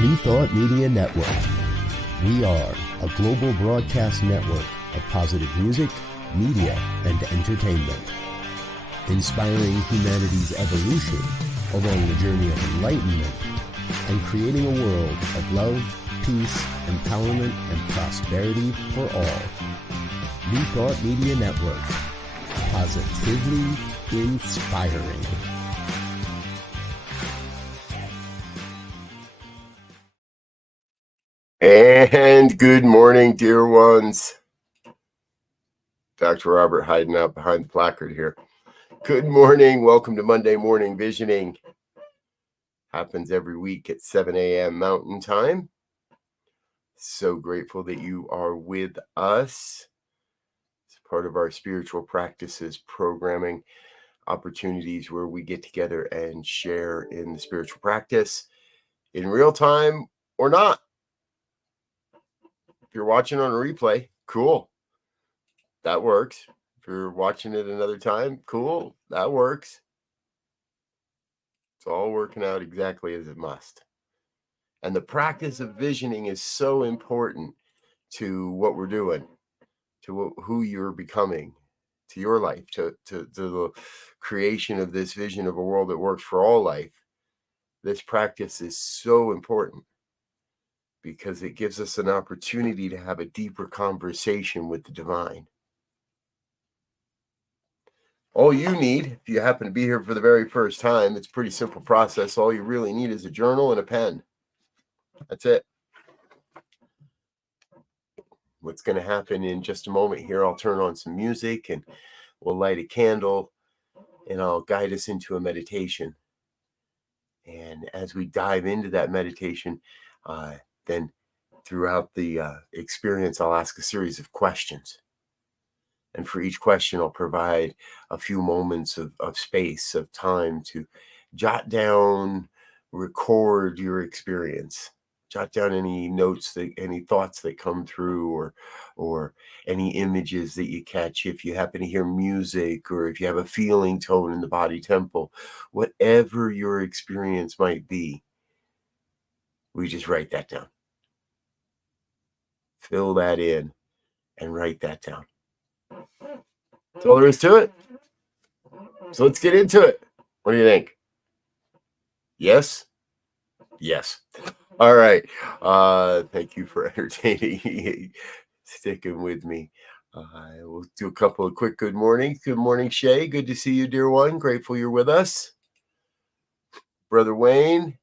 New Thought Media Network. We are a global broadcast network of positive music, media, and entertainment, inspiring humanity's evolution along the journey of enlightenment and creating a world of love, peace, empowerment, and prosperity for all. New Thought Media Network. Positively inspiring. And good morning, dear ones. Dr. Robert hiding out behind the placard here. Good morning. Welcome to Monday Morning Visioning. Happens every week at 7 a.m. Mountain Time. So grateful that you are with us. It's part of our spiritual practices programming opportunities where we get together and share in the spiritual practice in real time or not. If you're watching on a replay, cool. That works. If you're watching it another time, cool. That works. It's all working out exactly as it must. And the practice of visioning is so important to what we're doing, to who you're becoming, to your life, to the creation of this vision of a world that works for all life. This practice is so important because it gives us an opportunity to have a deeper conversation with the divine. All you need, if you happen to be here for the very first time, it's a pretty simple process. All you really need is a journal and a pen. That's it. What's going to happen in just a moment here, I'll turn on some music and we'll light a candle and I'll guide us into a meditation. And as we dive into that meditation, then throughout the experience, I'll ask a series of questions. And for each question, I'll provide a few moments of space, of time to jot down, record your experience. Jot down any notes, any thoughts that come through, or any images that you catch. If you happen to hear music, or if you have a feeling tone in the body temple, whatever your experience might be, we just write that down. Fill that in and write that down. That's all there is to it. So let's get into it. What do you think? Yes? Yes. All right. Thank you for entertaining, sticking with me. We'll do a couple of quick good mornings. Good morning, Shay. Good to see you, dear one. Grateful you're with us. Brother Wayne,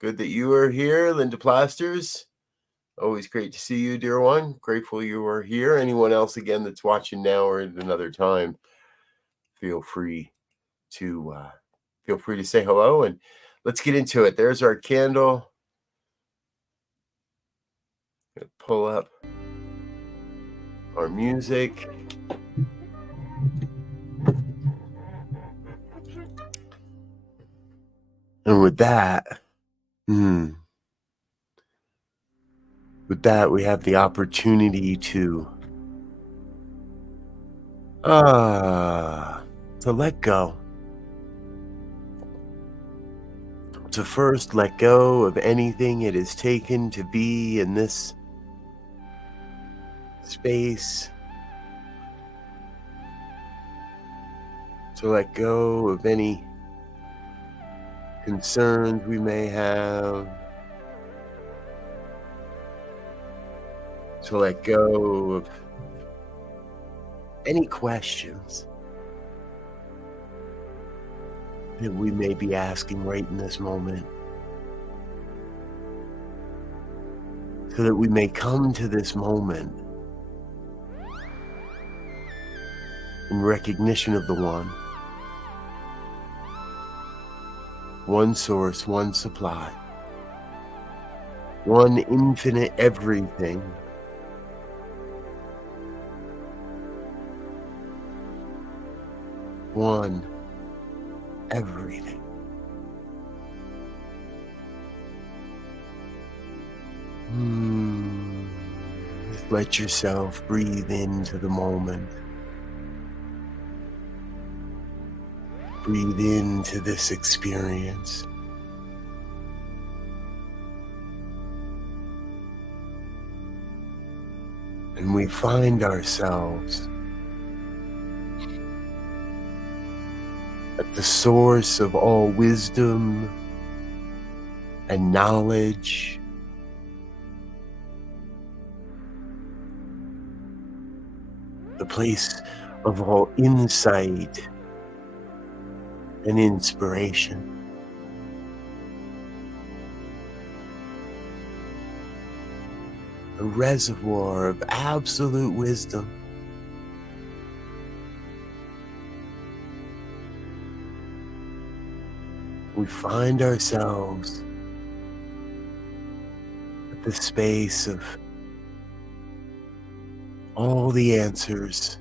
good that you are here. Linda Plasters, always great to see you, dear one. Grateful you are here. Anyone else, again, that's watching now or at another time, feel free to say hello and let's get into it. There's our candle. Pull up our music. And with that, we have the opportunity to let go. To first let go of anything it has taken to be in this space. To let go of any concerns we may have. To let go of any questions that we may be asking right in this moment, so that we may come to this moment in recognition of the one source, one supply, one infinite everything. One everything. Just let yourself breathe into the moment. Breathe into this experience. and we find ourselves at the source of all wisdom and knowledge, the place of all insight and inspiration. A reservoir of absolute wisdom. We find ourselves at the space of all the answers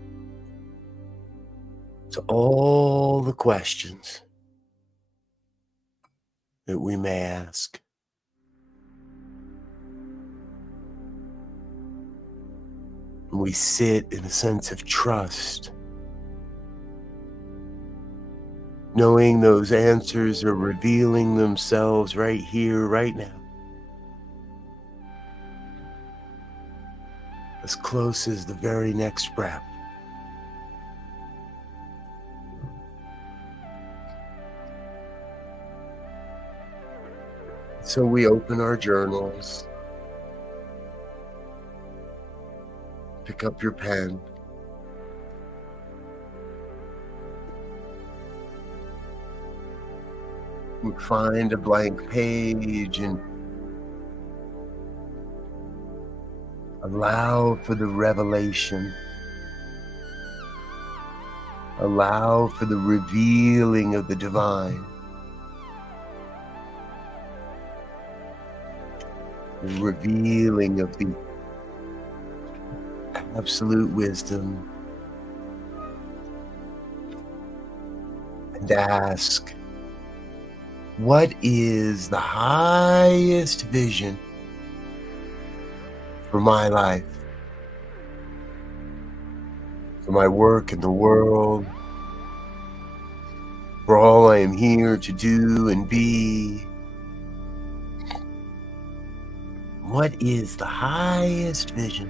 to all the questions that we may ask. We sit in a sense of trust, knowing those answers are revealing themselves right here, right now, as close as the very next breath. So we open our journals, pick up your pen, we find a blank page and allow for the revelation, allow for the revealing of the divine, the revealing of the absolute wisdom, and ask, what is the highest vision for my life, for my work in the world, for all I am here to do and be? What is the highest vision,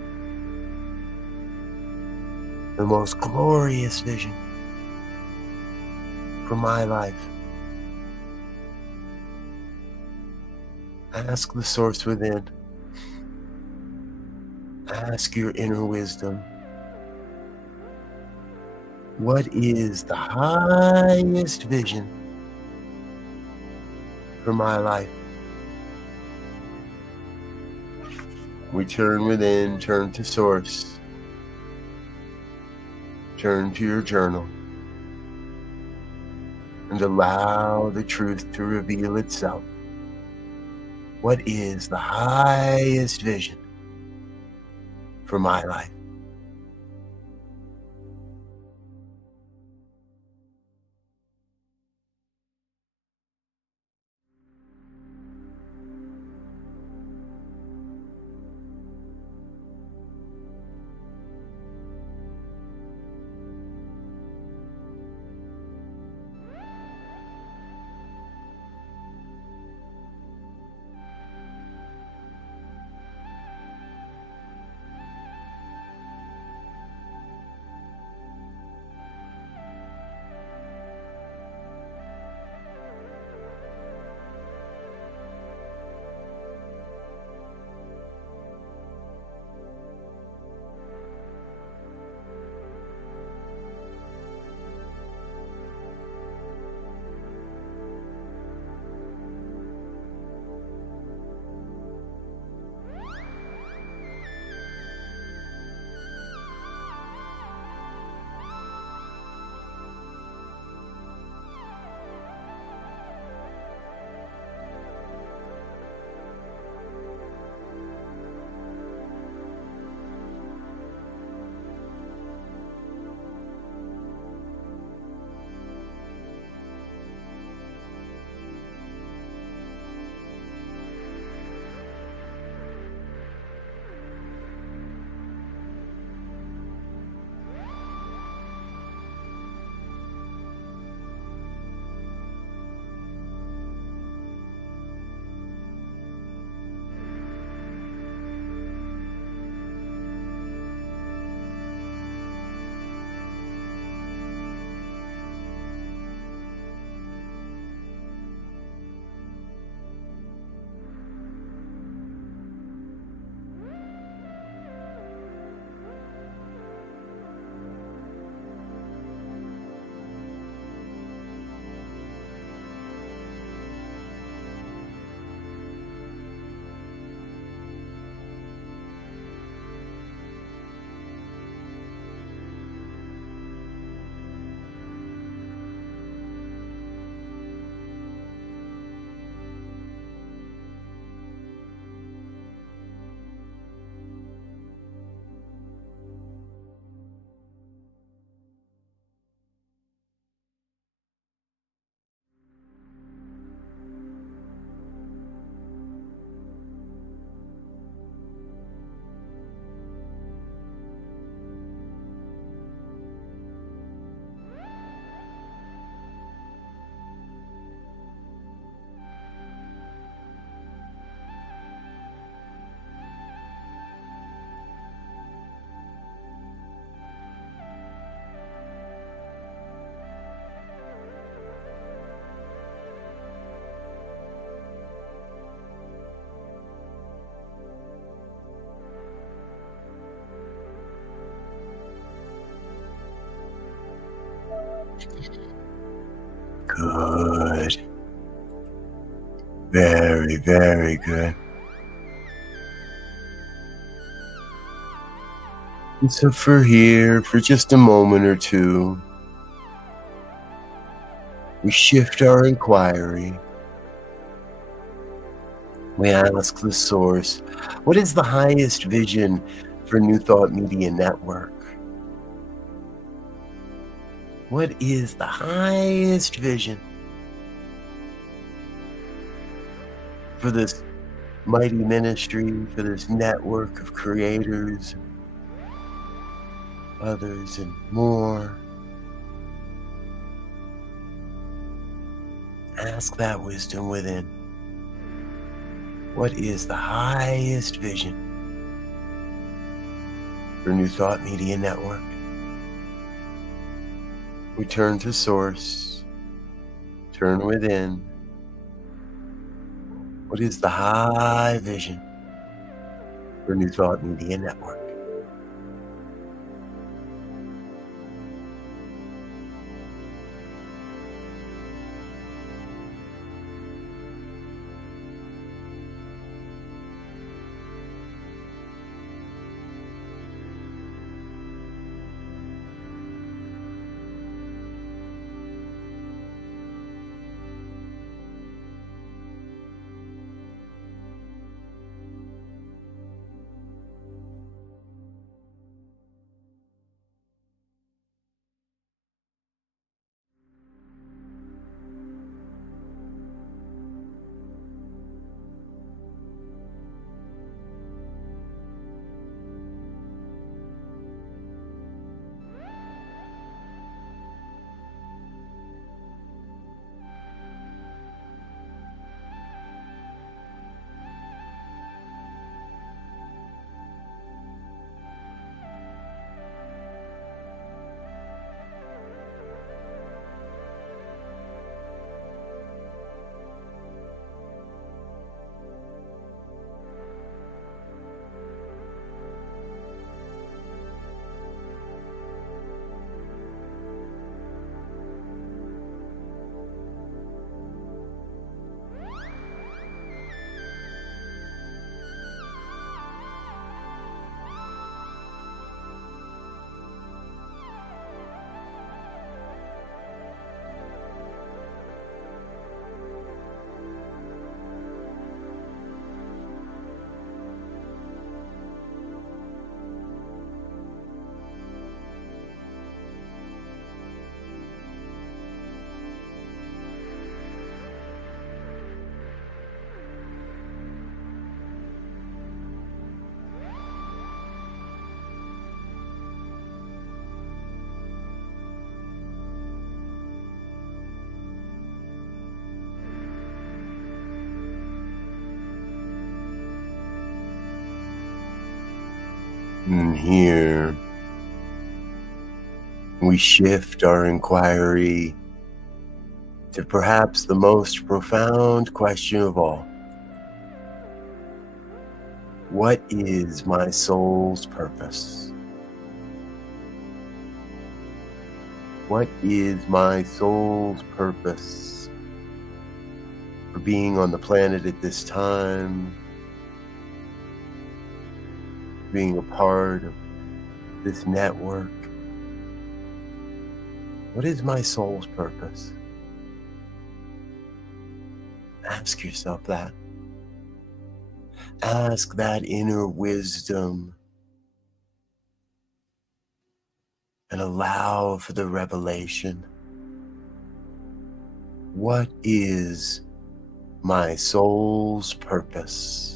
the most glorious vision for my life? Ask the source within. Ask your inner wisdom. What is the highest vision for my life? We turn within, turn to source, turn to your journal, and allow the truth to reveal itself. What is the highest vision for my life? Good. Very, very good. And so for just a moment or two, we shift our inquiry. We ask the source, what is the highest vision for New Thought Media Network? What is the highest vision for this mighty ministry, for this network of creators, others, and more? Ask that wisdom within. What is the highest vision for New Thought Media Network? We turn to Source, turn within. What is the high vision for New Thought Media Network? And here, we shift our inquiry to perhaps the most profound question of all. What is my soul's purpose? What is my soul's purpose for being on the planet at this time? Being a part of this network. What is my soul's purpose? Ask yourself that. Ask that inner wisdom and allow for the revelation. What is my soul's purpose?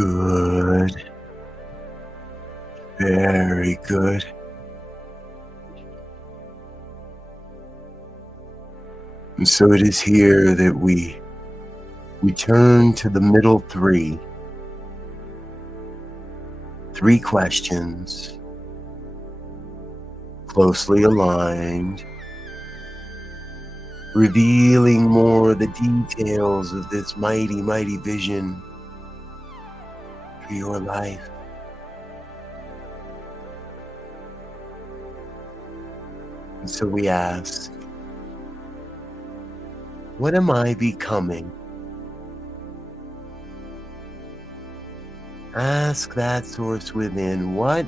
Good. Very good. And so it is here that we turn to the middle three. 3 questions, closely aligned, revealing more the details of this mighty, mighty vision for your life. And so we ask, what am I becoming? Ask that source within, what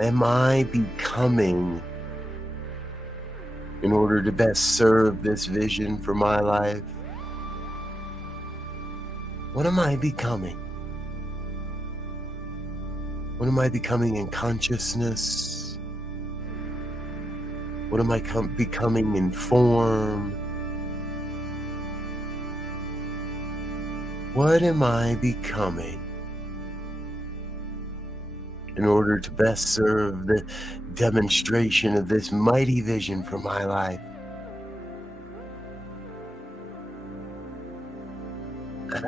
am I becoming in order to best serve this vision for my life? What am I becoming? What am I becoming in consciousness? What am I becoming in form? What am I becoming in order to best serve the demonstration of this mighty vision for my life?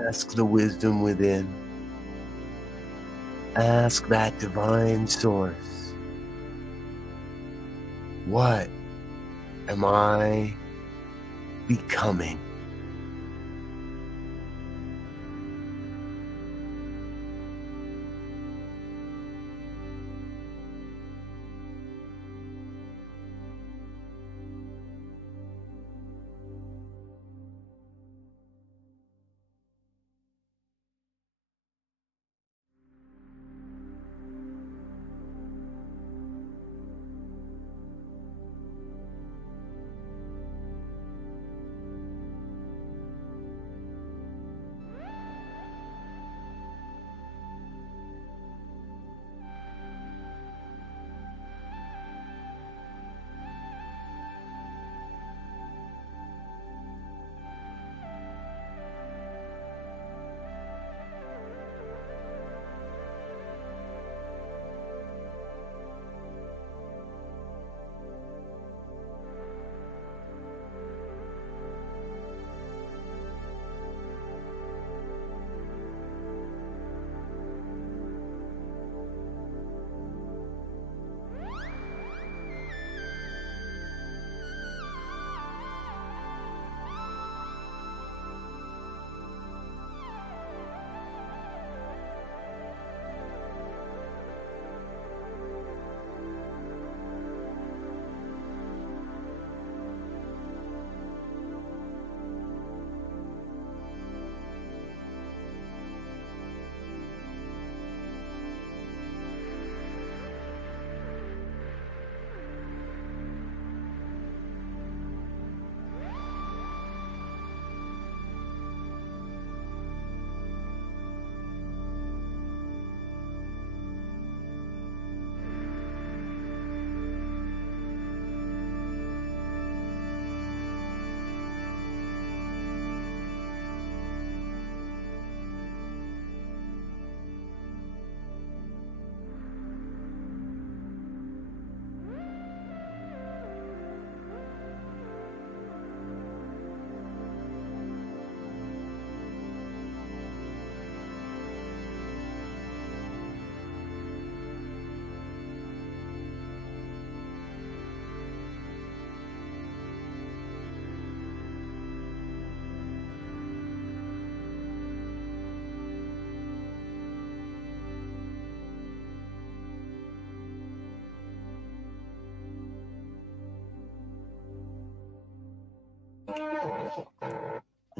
Ask the wisdom within. Ask that divine source. What am I becoming?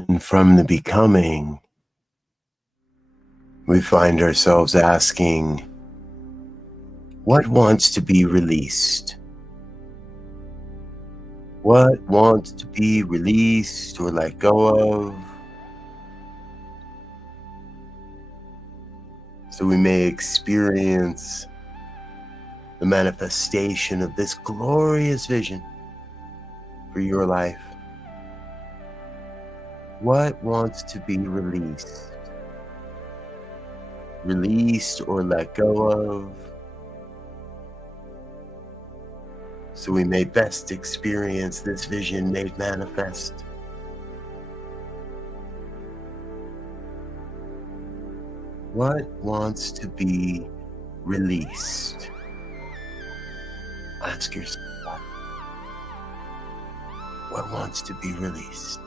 And from the becoming, we find ourselves asking, what wants to be released? What wants to be released or let go of? So we may experience the manifestation of this glorious vision for your life. What wants to be released? released or let go of, so we may best experience this vision made manifest. What wants to be released? Ask yourself that. What wants to be released?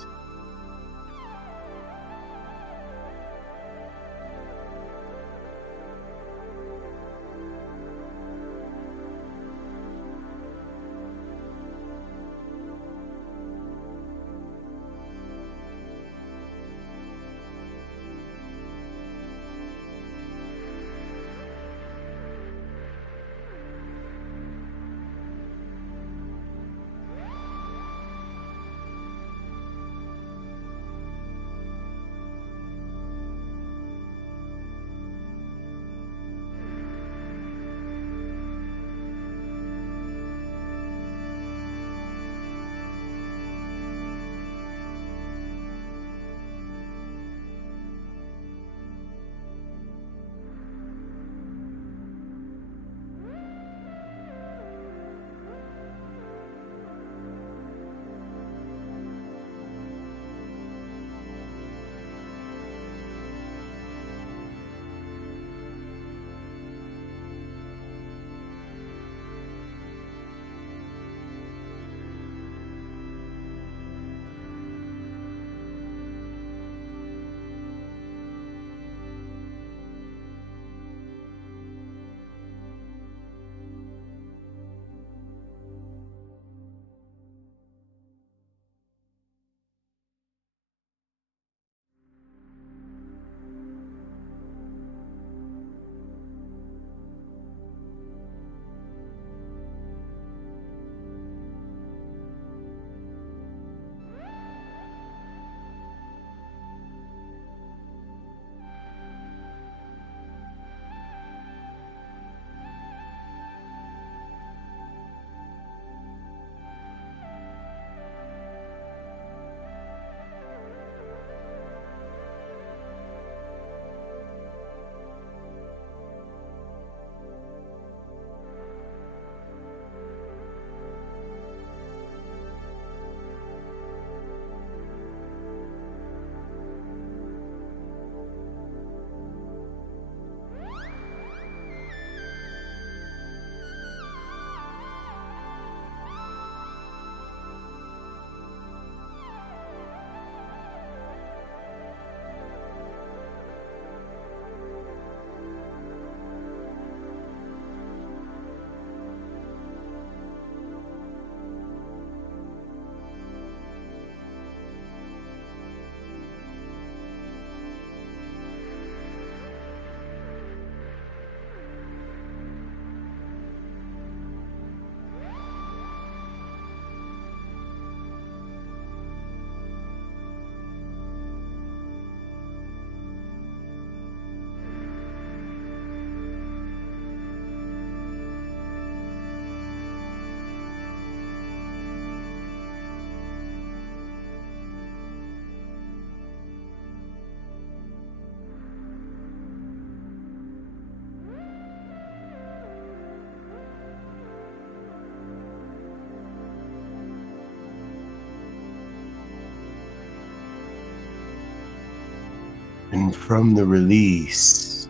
And from the release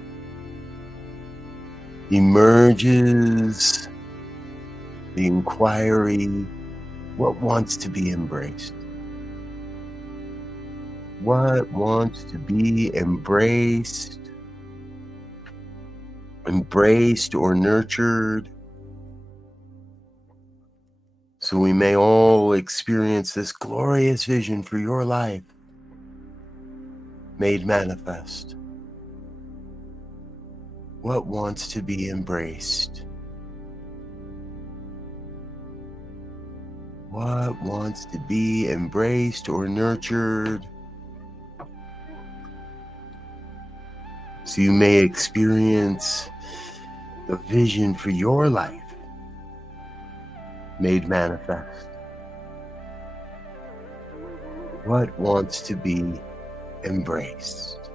emerges the inquiry, what wants to be embraced? What wants to be embraced or nurtured, so we may all experience this glorious vision for your life made manifest. What wants to be embraced? What wants to be embraced or nurtured, so you may experience the vision for your life made manifest? What wants to be embraced?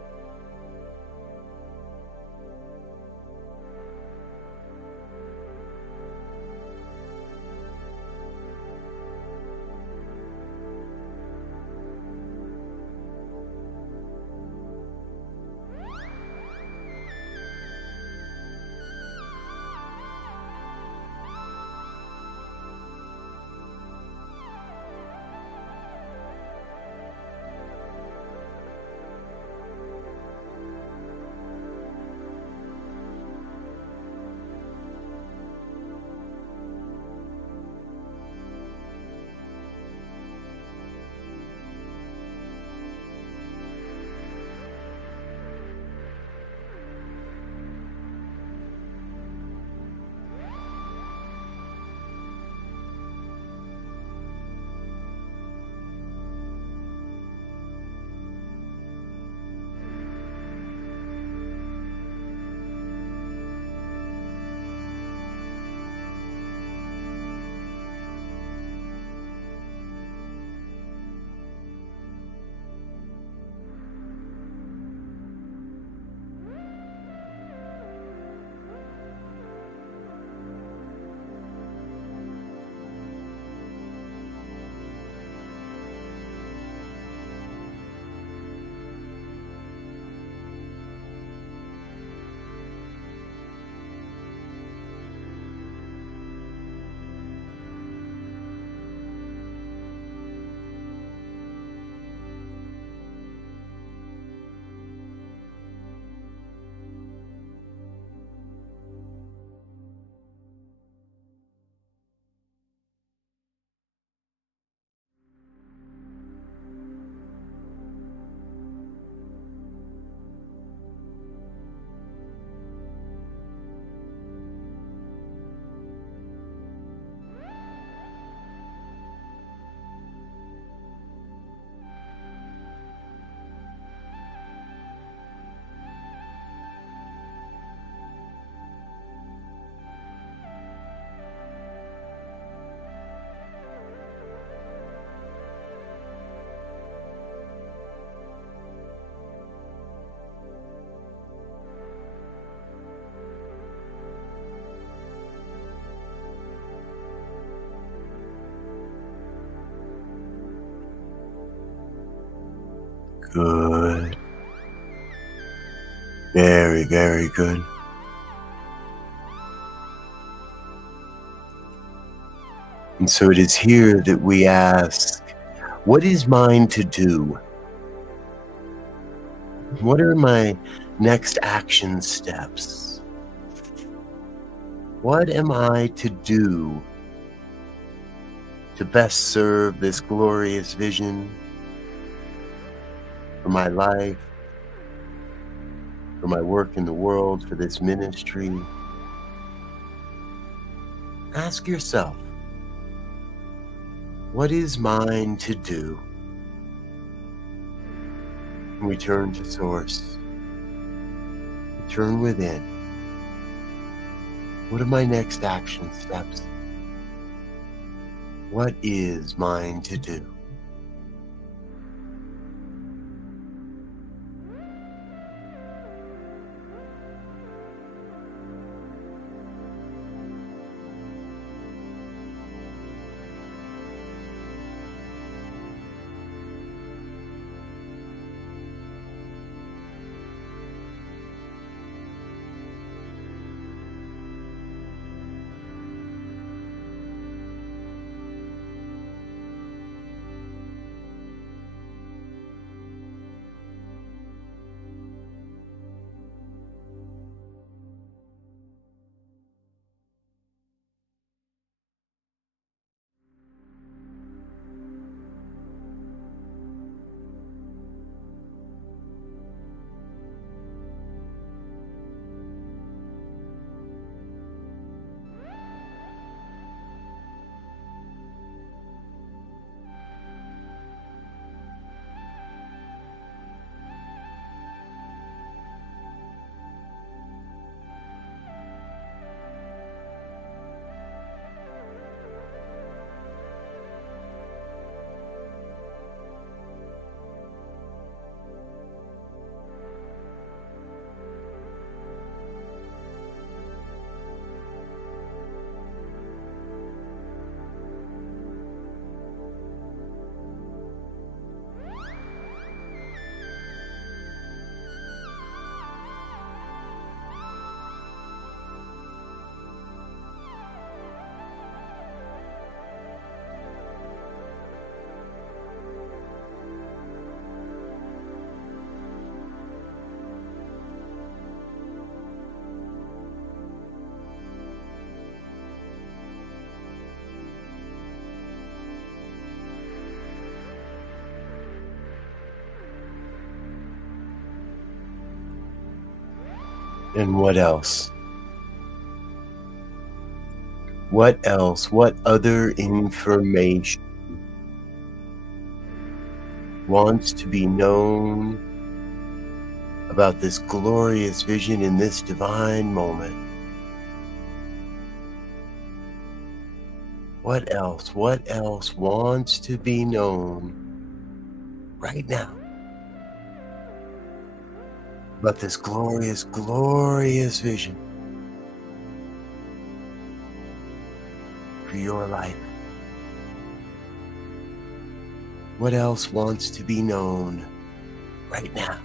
good. Very, very good. And so it is here that we ask, what is mine to do? What are my next action steps? What am I to do to best serve this glorious vision for my life, for my work in the world, for this ministry? Ask yourself, what is mine to do? Return to source. Return within. What are my next action steps? What is mine to do? And what else? What else? What other information wants to be known about this glorious vision in this divine moment? What else? What else wants to be known right now about this glorious, glorious vision for your life? What else wants to be known right now?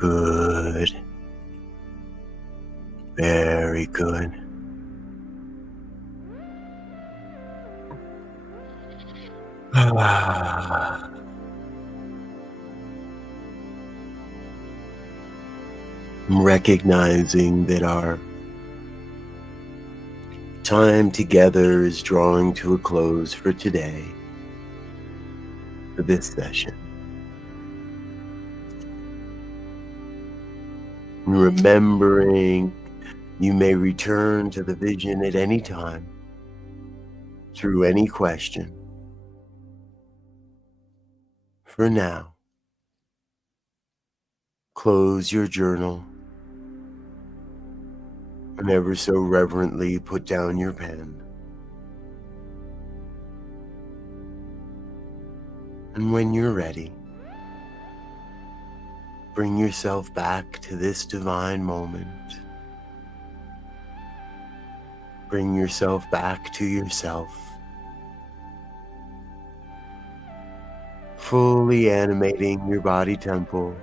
Good. Very good. Recognizing that our time together is drawing to a close for today, for this session. Remembering you may return to the vision at any time, through any question. For now, close your journal and ever so reverently put down your pen. And when you're ready, bring yourself back to this divine moment. Bring yourself back to yourself, fully animating your body temple,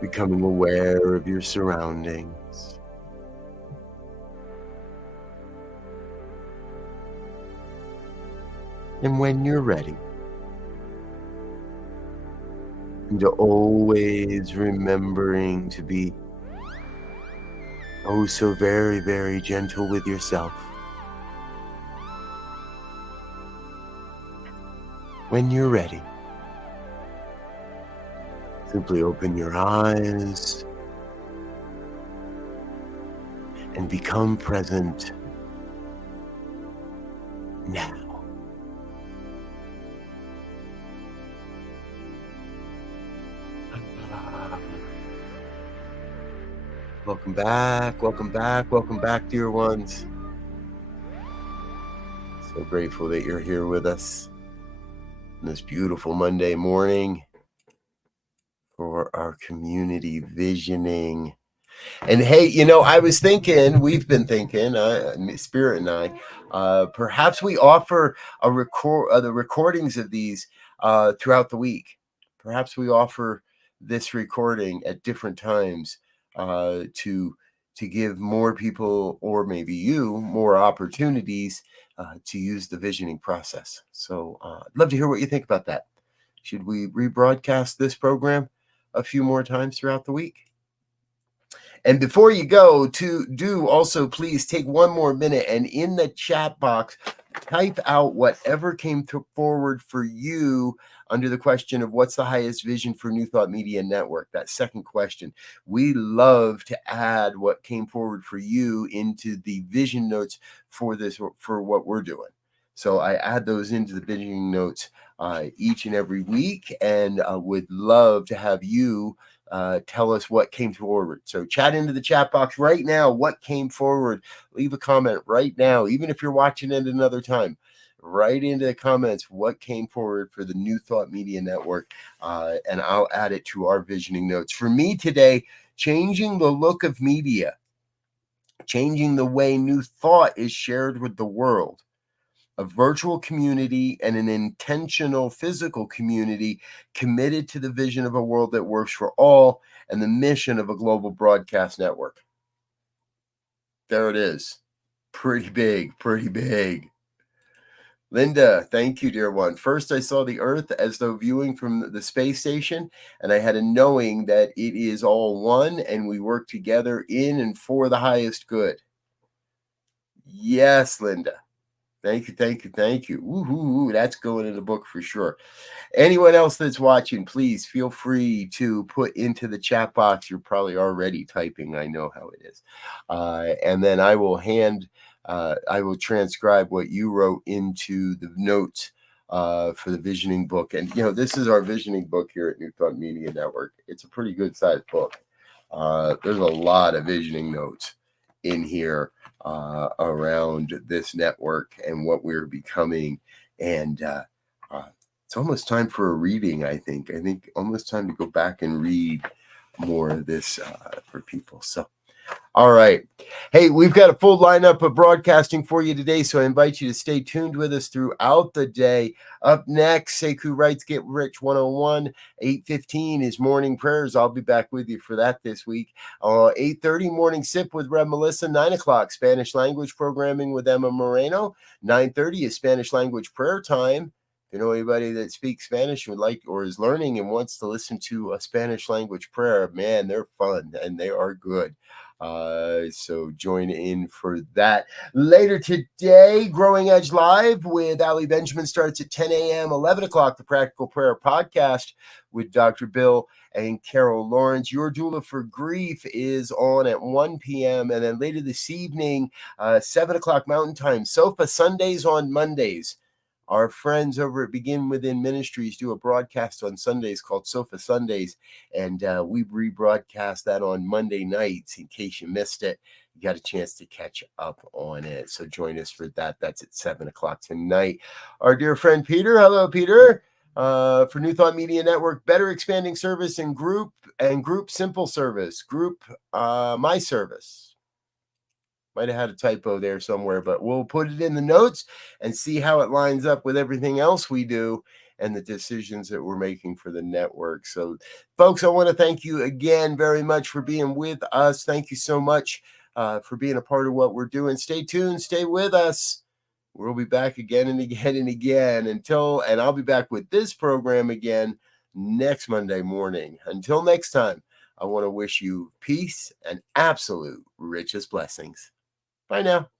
becoming aware of your surroundings. And when you're ready, and always remembering to be oh so very, very gentle with yourself. When you're ready, simply open your eyes and become present now. Welcome back, welcome back, welcome back, dear ones. So grateful that you're here with us on this beautiful Monday morning for our community visioning. And hey, you know, I was thinking, we've been thinking, Spirit and I, perhaps we offer the recordings of these throughout the week. Perhaps we offer this recording at different times to give more people, or maybe you, more opportunities to use the visioning process. So I'd love to hear what you think about that. Should we rebroadcast this program a few more times throughout the week? And before you go, do also please take one more minute and in the chat box, type out whatever came forward for you under the question of what's the highest vision for New Thought Media Network. That second question. We love to add what came forward for you into the vision notes for this, for what we're doing. So I add those into the visioning notes each and every week, and would love to have you tell us what came forward. So chat into the chat box right now. What came forward? Leave a comment right now, even if you're watching it another time. Right into the comments what came forward for the New Thought Media Network, and I'll add it to our visioning notes. For me today, changing the look of media, changing the way New Thought is shared with the world. A virtual community and an intentional physical community committed to the vision of a world that works for all and the mission of a global broadcast network. There it is. Pretty big, pretty big. Linda, thank you, dear one. First, I saw the Earth as though viewing from the space station, and I had a knowing that it is all one and we work together in and for the highest good. Yes, Linda. Thank you, thank you, thank you. Woohoo, that's going in the book for sure. Anyone else that's watching, please feel free to put into the chat box. You're probably already typing. I know how it is. And then I will transcribe what you wrote into the notes for the visioning book. And, you know, this is our visioning book here at New Thought Media Network. It's a pretty good sized book. There's a lot of visioning notes in here around this network and what we're becoming. And it's almost time for a reading, I think almost time to go back and read more of this for people. So All right. Hey, we've got a full lineup of broadcasting for you today, so I invite you to stay tuned with us throughout the day. Up next, Sekou Wright's Get Rich 101. 8:15 is Morning Prayers. I'll be back with you for that this week. 8:30, Morning Sip with Rev Melissa. 9 o'clock, Spanish Language Programming with Emma Moreno. 9:30 is Spanish Language Prayer Time. If you know anybody that speaks Spanish would like or is learning and wants to listen to a Spanish language prayer, man, they're fun and they are good. So join in for that. Later today, Growing Edge Live with Ali Benjamin starts at 10 a.m., 11 o'clock, the Practical Prayer Podcast with Dr. Bill and Carol Lawrence. Your Doula for Grief is on at 1 p.m. And then later this evening, 7 o'clock Mountain Time, Sofa Sundays on Mondays. Our friends over at Begin Within Ministries do a broadcast on Sundays called Sofa Sundays, and we rebroadcast that on Monday nights in case you missed it. You got a chance to catch up on it, so join us for that. That's at 7 o'clock tonight. Our dear friend Peter, hello Peter, for New Thought Media Network, Better Expanding Service and Group Simple Service, Group My Service. Might have had a typo there somewhere, but we'll put it in the notes and see how it lines up with everything else we do and the decisions that we're making for the network. So, folks, I want to thank you again very much for being with us. Thank you so much for being a part of what we're doing. Stay tuned. Stay with us. We'll be back again and again and again and I'll be back with this program again next Monday morning. Until next time, I want to wish you peace and absolute richest blessings. Bye now.